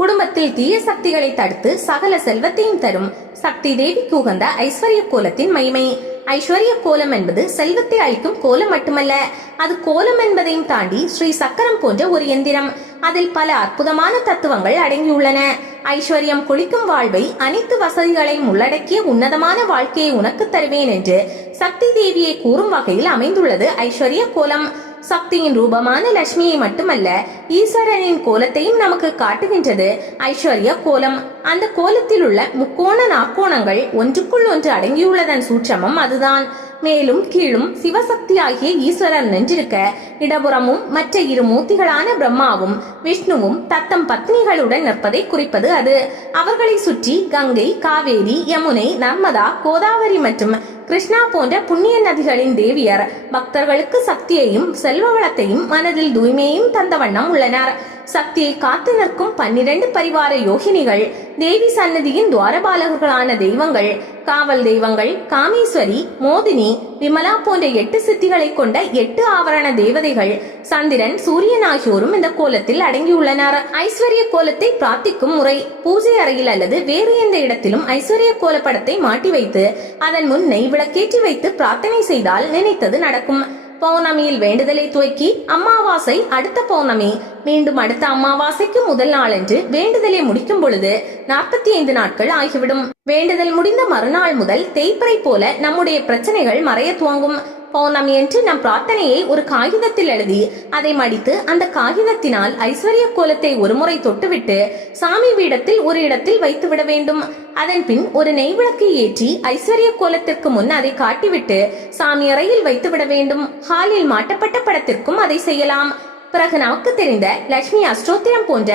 குடும்பத்தில் தீய சக்திகளை தடுத்து சகல செல்வத்தையும் தரும். சக்தி தேவிக்கு உகந்த ஐஸ்வர்ய கோலத்தின் மகிமை. ஐஸ்வர்ய கோலம் என்பது செல்வத்தை அளிக்கும் கோலம் மட்டுமல்ல. அது கோலம் என்பதையும் தாண்டி ஸ்ரீ சக்கரம் போன்ற ஒரு எந்திரம். அதில் பல அற்புதமான தத்துவங்கள் அடங்கியுள்ளன. ஐஸ்வர்யம் குளிக்கும் வாழ்வை அனைத்து வசதிகளையும் உள்ளடக்கிய உன்னதமான வாழ்க்கையை உனக்கு தருவேன் என்று சக்தி தேவியை கூறும் வகையில் அமைந்துள்ளது ஐஸ்வர்ய கோலம். சக்தியின் ரூபமான லட்சுமியை மட்டுமல்ல ஈஸ்வரனின் கோலத்தையும் நமக்கு காட்டுகின்றது. ஐஸ்வர்ய கோலம். அந்த கோலத்தில் உள்ள முக்கோண நாக்கோணங்கள் ஒன்றுக்குள் ஒன்று அடங்கியுள்ளதன் சூட்சமம் அதுதான். மேலும் கீழும் சிவசக்தி ஆகிய ஈஸ்வரன் நின்றிருக்க இடபுறமும் மற்ற இரு மூர்த்திகளான பிரம்மாவும் விஷ்ணுவும் தத்தம் பத்னிகளுடன் நிற்பதை குறிப்பது அது. அவர்களை சுற்றி கங்கை காவேரி யமுனை நர்மதா கோதாவரி மற்றும் கிருஷ்ணா போன்ற புண்ணிய நதிகளின் தேவியர். பக்தர்களுக்கு சக்தியையும் செல்வ வளத்தையும் மனதில் தூய்மையையும் தந்த வண்ணம் உள்ளனர். சக்தியை காத்து நிற்கும் பன்னிரண்டு பரிவார யோகினிகள் தேவி சன்னதியின் துவாரபாலகர்களான தெய்வங்கள் காவல் தெய்வங்கள் காமேஸ்வரி மோதினி விமலா போன்ற எட்டு சித்திகளை கொண்ட எட்டு ஆவரண தேவதைகள் சந்திரன் சூரியன் ஆகியோரும் இந்த கோலத்தில் அடங்கியுள்ளனர். ஐஸ்வர்ய கோலத்தை பிரார்த்திக்கும் முறை பூஜை அறையில் அல்லது வேறு எந்த இடத்திலும் ஐஸ்வர்ய கோல படத்தை மாட்டி வைத்து அதன் முன் நெய் விளக்கேற்றி வைத்து பிரார்த்தனை செய்தால் நினைத்தது நடக்கும். பௌர்ணமியில் வேண்டுதலை துவக்கி அமாவாசை அடுத்த பௌர்ணமி. மீண்டும் அடுத்த அமாவாசைக்கு முதல் நாளன்று வேண்டுதலை முடிக்கும் பொழுது நாற்பத்தி ஐந்து நாட்கள் ஆகிவிடும். வேண்டுதல் முடிந்த மறுநாள் முதல் தேய்ப்பறை போல நம்முடைய பிரச்சனைகள் மறைய துவங்கும். பௌர்ணமி என்று நம் பிரார்த்தனையை ஒரு காகிதத்தில் எழுதி அதை மடித்து அந்த காகிதத்தினால் ஐஸ்வர்ய கோலத்தை ஒருமுறை தொட்டுவிட்டு சாமி பீடத்தில் ஒரு இடத்தில் வைத்து விட வேண்டும். அதன் பின் ஒரு நெய் விளக்கை ஏற்றி ஐஸ்வர்ய கோலத்திற்கு முன் அதை காட்டிவிட்டு சாமி அறையில் வைத்து விட வேண்டும். ஹாலில் மாட்டப்பட்ட படத்திற்கும் அதை செய்யலாம். பிறகு நமக்கு தெரிந்த லட்சுமி அஷ்டோத்திரம் போன்ற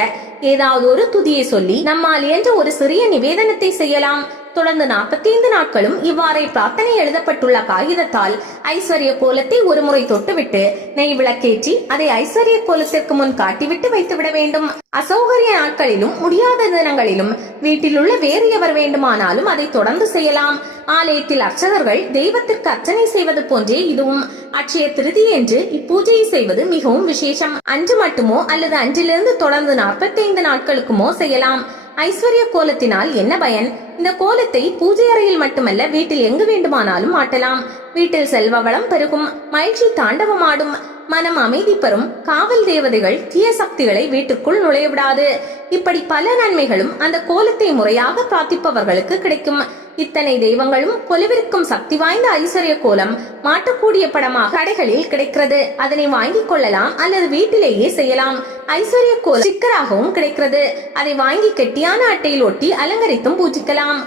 ஏதாவது ஒரு துதியை சொல்லி நம்மால் என்ற ஒரு சிறிய நிவேதனத்தை செய்யலாம். தொடர்ந்து நாற்பத்தைந்து நாட்களும் இவ்வாறே பிரார்த்தனை எழுதப்பட்டுள்ள காகிதத்தால் ஐஸ்வர்ய கோலத்தை ஒரு முறை தொட்டுவிட்டு நெய் விளக்கேற்றி அதை ஐஸ்வர்ய கோலத்திற்கு முன் காட்டிவிட்டு வைத்துவிட வேண்டும். அசௌகரிய நாட்களிலும் முடியாத தினங்களிலும் வீட்டில் உள்ள வேறு எவர் வேண்டுமானாலும் அதை தொடர்ந்து செய்யலாம். ஆலயத்தில் அர்ச்சகர்கள் தெய்வத்திற்கு அர்ச்சனை செய்வது போன்றே இதுவும் அட்சய திருதி என்று இப்பூஜையை செய்வது மிகவும் விசேஷம். அன்று மட்டுமோ அல்லது அன்றிலிருந்து தொடர்ந்து நாற்பத்தைந்து நாட்களுக்குமோ செய்யலாம். ஐஸ்வர்ய கோலத்தினால் என்ன பயன்? இந்த கோலத்தை பூஜை அறையில் மட்டுமல்ல வீட்டில் எங்கு வேண்டுமானாலும் மாட்டலாம். வீட்டில் செல்வ வளம் பெருகும் மகிழ்ச்சி தாண்டவமாடும் மனம் அமைதி பெறும் காவல் தேவதைகள் தீய சக்திகளை வீட்டுக்குள் நுழைய விடாது. இப்படி பல நன்மைகளும் அந்த கோலத்தை முறையாக பிரார்த்திப்பவர்களுக்கு கிடைக்கும். இத்தனை தெய்வங்களும் கொலுவிற்கும் சக்தி வாய்ந்த ஐஸ்வர்ய கோலம் மாட்டக்கூடிய படமாக கடைகளில் கிடைக்கிறது. அதனை வாங்கிக் கொள்ளலாம் அல்லது வீட்டிலேயே செய்யலாம். ஐஸ்வர்ய கோலம் சிக்கராகவும் கிடைக்கிறது. அதை வாங்கி கெட்டியான அட்டையில் ஒட்டி அலங்கரித்தும் பூஜிக்கலாம்.